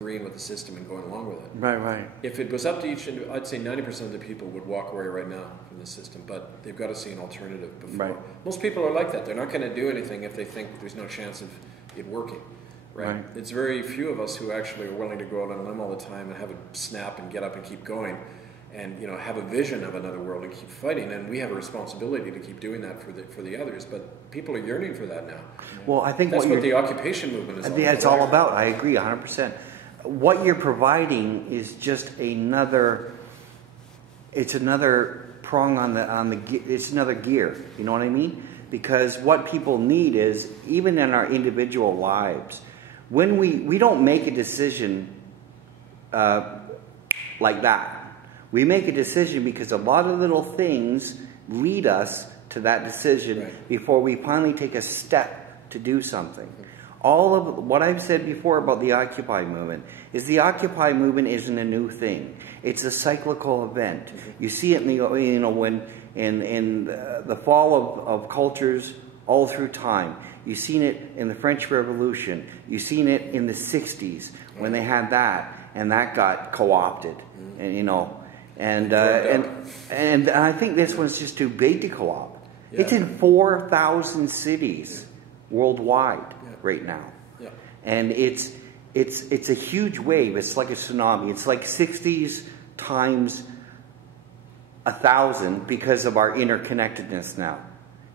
agreeing with the system and going along with it. Right, right. If it was up to each, I'd say 90% of the people would walk away right now from the system, but they've got to see an alternative before. Right. Most people are like that. They're not going to do anything if they think there's no chance of it working. Right? It's very few of us who actually are willing to go out on a limb all the time and have a snap and get up and keep going, and have a vision of another world and keep fighting. And we have a responsibility to keep doing that for the others. But people are yearning for that now. Well, I think that's what the occupation movement is all about. It's all about. I agree 100%. What you're providing is just another. It's another prong on the. It's another gear. You know what I mean? Because what people need is, even in our individual lives, when we don't make a decision like that. We make a decision because a lot of little things lead us to that decision before we finally take a step to do something. All of what I've said before about the Occupy movement is the Occupy movement isn't a new thing. It's a cyclical event. You see it in the when in the fall of cultures all through time. You've seen it in the French Revolution. You've seen it in the 60s when they had that, and that got co-opted, and And I think this one's just too big to co-op. Yeah. It's in 4,000 cities worldwide right now, and it's a huge wave. It's like a tsunami. It's like 60s times 1,000 because of our interconnectedness now.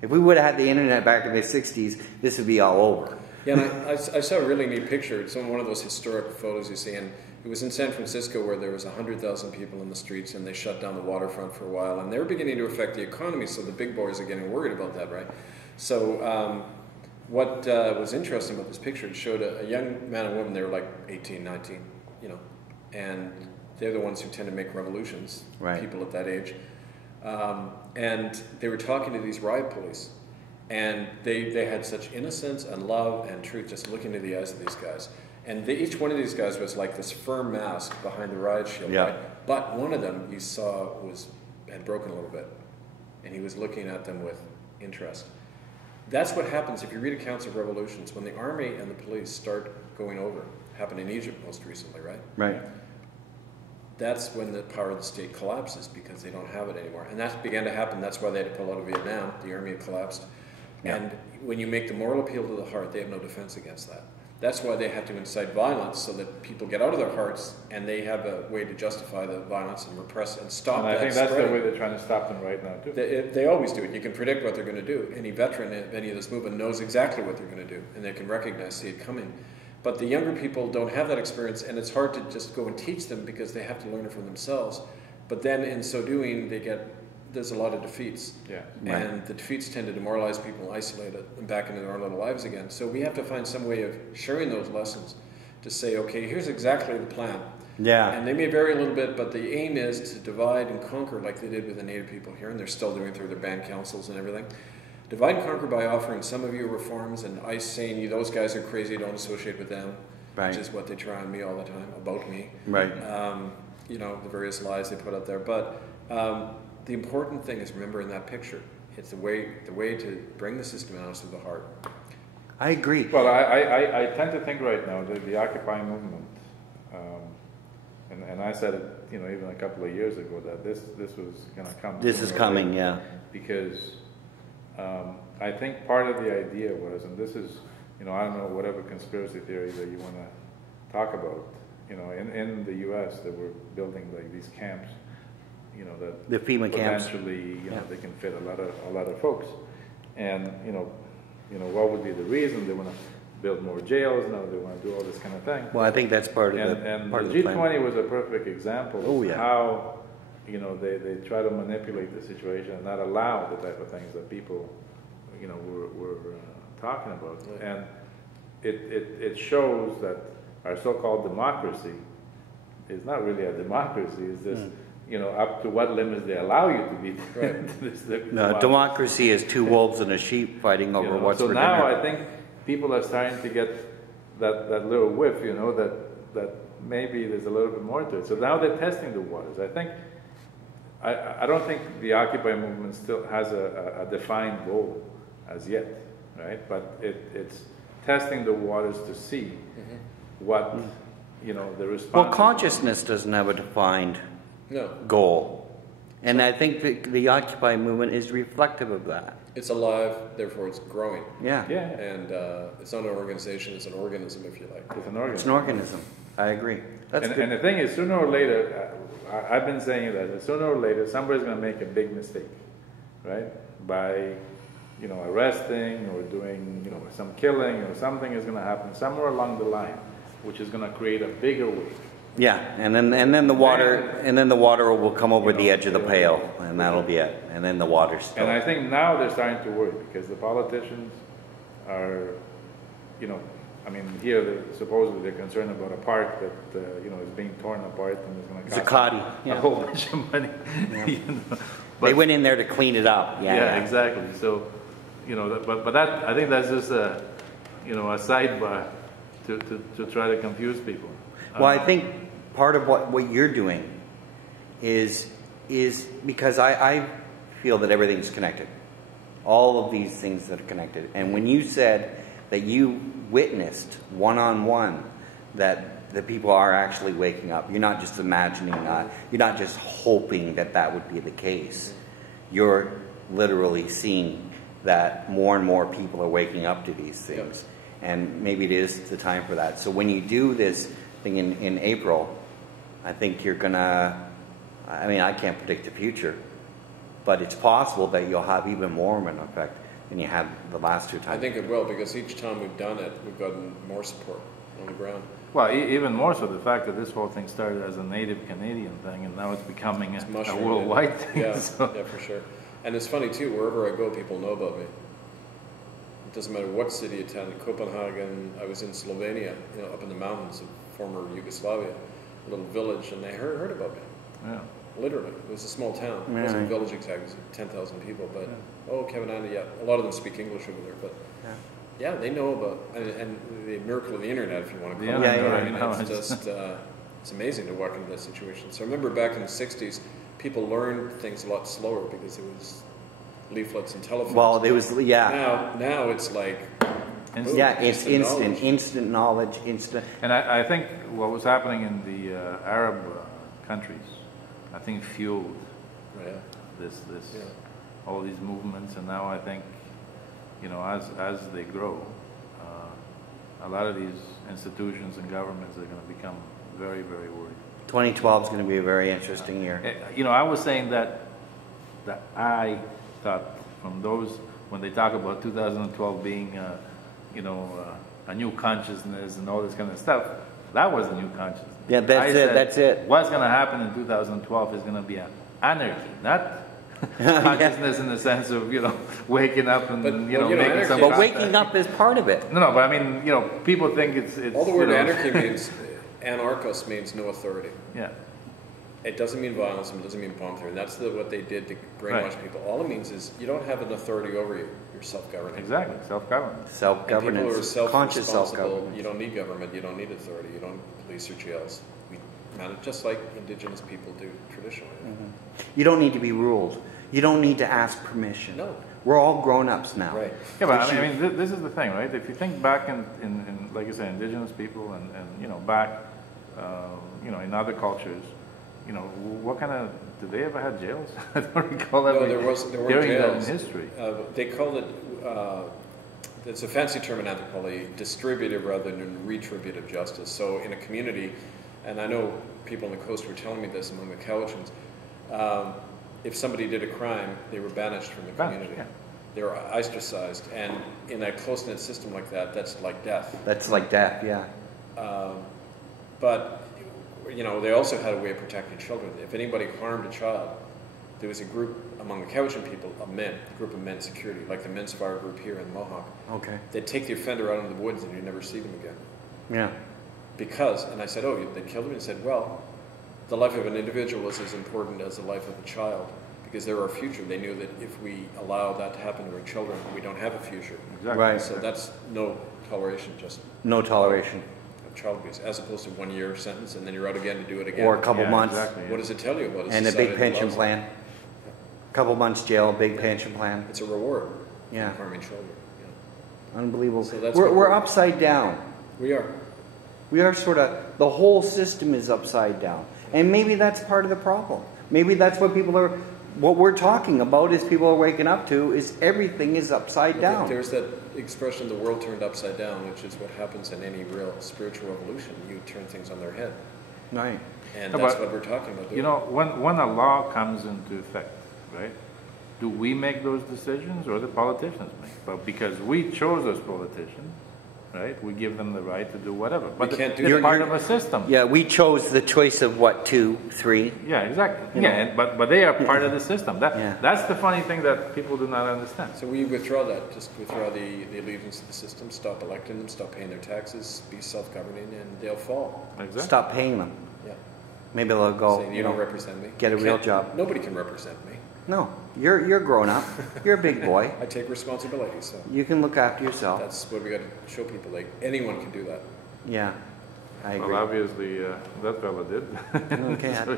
If we would have had the internet back in the 60s, this would be all over. Yeah, and I saw a really neat picture. It's one of those historic photos you see, and it was in San Francisco where there was 100,000 people in the streets, and they shut down the waterfront for a while, and they were beginning to affect the economy, so the big boys are getting worried about that, right? So what was interesting about this picture, it showed a young man and woman. They were like 18, 19, and they're the ones who tend to make revolutions, people at that age. And they were talking to these riot police, and they had such innocence and love and truth just looking into the eyes of these guys. And each one of these guys was like this firm mask behind the riot shield, right? But one of them you saw had broken a little bit, and he was looking at them with interest. That's what happens if you read accounts of revolutions. When the army and the police start going over, happened in Egypt most recently, right? Right. That's when the power of the state collapses because they don't have it anymore. And that began to happen. That's why they had to pull out of Vietnam. The army had collapsed. Yeah. And when you make the moral appeal to the heart, they have no defense against that. That's why they have to incite violence so that people get out of their hearts and they have a way to justify the violence and repress and stop that. And I think that's the way they're trying to stop them right now, too. They always do it. You can predict what they're going to do. Any veteran of any of this movement knows exactly what they're going to do, and they can recognize, see it coming. But the younger people don't have that experience, and it's hard to just go and teach them because they have to learn it for themselves. But then in so doing, there's a lot of defeats. Yeah. And the defeats tend to demoralize people, isolate them back into their own little lives again. So we have to find some way of sharing those lessons to say, okay, here's exactly the plan. Yeah. And they may vary a little bit, but the aim is to divide and conquer like they did with the Native people here, and they're still doing through their band councils and everything. Divide and conquer by offering some of you reforms and ICE saying, those guys are crazy, don't associate with them, which is what they try on me all the time, about me. Right. The various lies they put out there. But the important thing is, remember in that picture, it's the way to bring the system out through the heart. I agree. Well, I tend to think right now that the Occupy movement, and I said it, even a couple of years ago, that this was going to come. This is coming, yeah. Because I think part of the idea was, and this is, I don't know, whatever conspiracy theory that you want to talk about, in the U.S. they were building like these camps, that the FEMA camps. Potentially, they can fit a lot of folks, and what would be the reason? They want to build more jails now. They want to do all this kind of thing. Well, I think that's part of the G20 was a perfect example of how they try to manipulate the situation and not allow the type of things that people were talking about, and it shows that our so-called democracy is not really a democracy. It's just up to what limits they allow you to be. No, democracy is two wolves and a sheep fighting over what's for dinner. So now I think people are starting to get that little whiff, that maybe there's a little bit more to it. So now they're testing the waters. I don't think the Occupy movement still has a defined goal as yet, right? But it's testing the waters to see what you know, the response. Well, consciousness doesn't have a defined goal. And I think the Occupy movement is reflective of that. It's alive, therefore it's growing. Yeah. And it's not an organization, it's an organism, if you like. It's an organism. It's an organism. I agree. And the thing is, sooner or later, I've been saying that sooner or later, somebody's going to make a big mistake, right? By, you know, arresting or doing, you know, some killing or something is going to happen somewhere along the line, which is going to create a bigger wave. Yeah, and then the water will come over the edge of the pail, and that'll be it. And then the water's still. And I think now they're starting to worry because the politicians are, you know, I mean, here supposedly they're concerned about a park that you know is being torn apart and is going to cost a whole bunch of money. Yeah. You know? But, they went in there to clean it up. Yeah, exactly. So, you know, but that I think that's just a, you know, a sidebar to try to confuse people. Well, I think part of what you're doing is because I feel that everything's connected. All of these things that are connected. And when you said that you witnessed one-on-one that the people are actually waking up, you're not just imagining, you're not just hoping that would be the case. You're literally seeing that more and more people are waking up to these things. And maybe it is the time for that. So when you do this thing in April, I think you're gonna, I mean, I can't predict the future, but it's possible that you'll have even more of an effect than you had the last two times. I think it will, because each time we've done it, we've gotten more support on the ground. Well, even more so the fact that this whole thing started as a native Canadian thing, and now it's becoming a worldwide thing. Yeah, so. yeah, for sure. And it's funny too, wherever I go, people know about me. It doesn't matter what city you attend. Copenhagen, I was in Slovenia, you know, up in the mountains of former Yugoslavia, a little village, and they heard about me. Yeah. Literally, it was a small town. It wasn't a village exactly, it was 10,000 people, but Kevin Anna, a lot of them speak English over there, but yeah, they know about, and the miracle of the internet, if you want to call it. I mean, it's just, it's amazing to walk into that situation. So I remember back in the 60s, people learned things a lot slower because it was leaflets and telephones. Well, there was, Now it's like, instant. Yeah, it's instant knowledge, instant. And I think what was happening in the Arab countries, I think fueled this all these movements, and now I think, you know, as they grow, a lot of these institutions and governments are going to become very, very worried. 2012 is going to be a very interesting year. You know, I was saying that I thought from those, when they talk about 2012 being, you know, a new consciousness and all this kind of stuff, that was a new consciousness. Yeah, that's it. What's going to happen in 2012 is going to be an anarchy, not consciousness in the sense of, you know, waking up and, making some. But waking up is part of it. No, but I mean, you know, people think it's all the word anarchy means, anarchos means no authority. Yeah. It doesn't mean violence, it doesn't mean bomb theory. And that's what they did to brainwash people. All it means is you don't have an authority over you. You're self-governing. Exactly, self-governance. Self-governance. And people who are conscious self-responsible, you don't need government, you don't need authority, you don't need police or jails. We manage just like indigenous people do traditionally. Mm-hmm. You don't need to be ruled. You don't need to ask permission. No. We're all grown-ups now. Right. Yeah, but I mean, this is the thing, right? If you think back in like you say, indigenous people and you know, back, you know, in other cultures, you know, what kind of, did they ever have jails? I don't recall ever there weren't hearing jails. that in history. They called it, it's a fancy term in anthropology, distributive rather than retributive justice. So in a community, and I know people on the coast were telling me this among the Cowicans, if somebody did a crime, they were banished from the community. Yeah. They were ostracized, and in a close-knit system like that, that's like death. That's like death, yeah. But you know, they also had a way of protecting children. If anybody harmed a child, there was a group among the Cowichan people, a group of men security, like the Men's Fire group here in Mohawk. Okay. They'd take the offender out into the woods and you'd never see them again. Yeah. Because, and I said, oh, they killed him? And he said, well, the life of an individual is as important as the life of a child, because they're our future. They knew that if we allow that to happen to our children, we don't have a future. Exactly. Right. So that's no toleration, just no toleration. Child abuse, as opposed to 1 year sentence and then you're out again to do it again. Or a couple months. Exactly, What does it tell you about And a big pension plan. Couple months jail, big pension plan. It's a reward for harming children. Unbelievable. So that's we're upside down. We are. We are sort of, the whole system is upside down. And maybe that's part of the problem. Maybe that's what people are, what we're talking about is people are waking up to is everything is upside down. There's that expression, the world turned upside down, which is what happens in any real spiritual revolution. You turn things on their head. Right. And that's what we're talking about. You know, when a law comes into effect, right? Do we make those decisions or the politicians make? But because we chose those politicians, right? We give them the right to do whatever. But they're part of a system. Yeah, we chose the choice of what, 2, 3? Yeah, exactly. Yeah, but they are part of the system. That's the funny thing that people do not understand. So we withdraw that. Just withdraw the allegiance to the system. Stop electing them. Stop paying their taxes. Be self-governing, and they'll fall. Exactly. Stop paying them. Yeah. Maybe they'll go. Saying, you don't represent me. Get a real job. Nobody can represent me. No, you're grown up. You're a big boy. I take responsibility, so you can look after yourself. That's what we got to show people. Like anyone can do that. Yeah, I agree. Well, obviously that fella did. Okay. So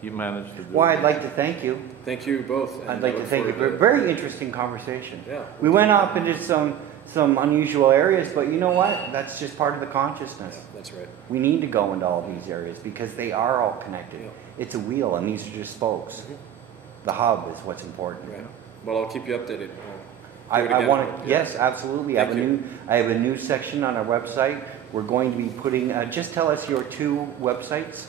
he managed to do. Well, I'd like to thank you. Thank you both. I'd like to thank you for a very interesting conversation. Yeah. We went off into some unusual areas, but you know what? That's just part of the consciousness. Yeah, that's right. We need to go into all these areas because they are all connected. Yeah. It's a wheel, and these are just spokes. Mm-hmm. The hub is what's important. Right. Well, I'll keep you updated. I want to. Yeah. Yes, absolutely. I have a new section on our website. We're going to be putting. Just tell us your 2 websites.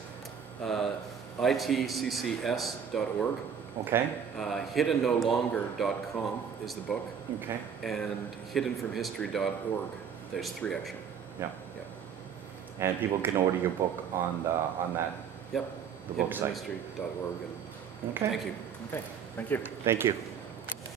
itccs.org. Okay. Hiddennolonger.com is the book. Okay. And hiddenfromhistory.org. There's 3 actually. Yeah. Yeah. And people can order your book on that. Yep. The book site. Hiddenfromhistory.org. Okay. Thank you. Okay. Thank you. Thank you.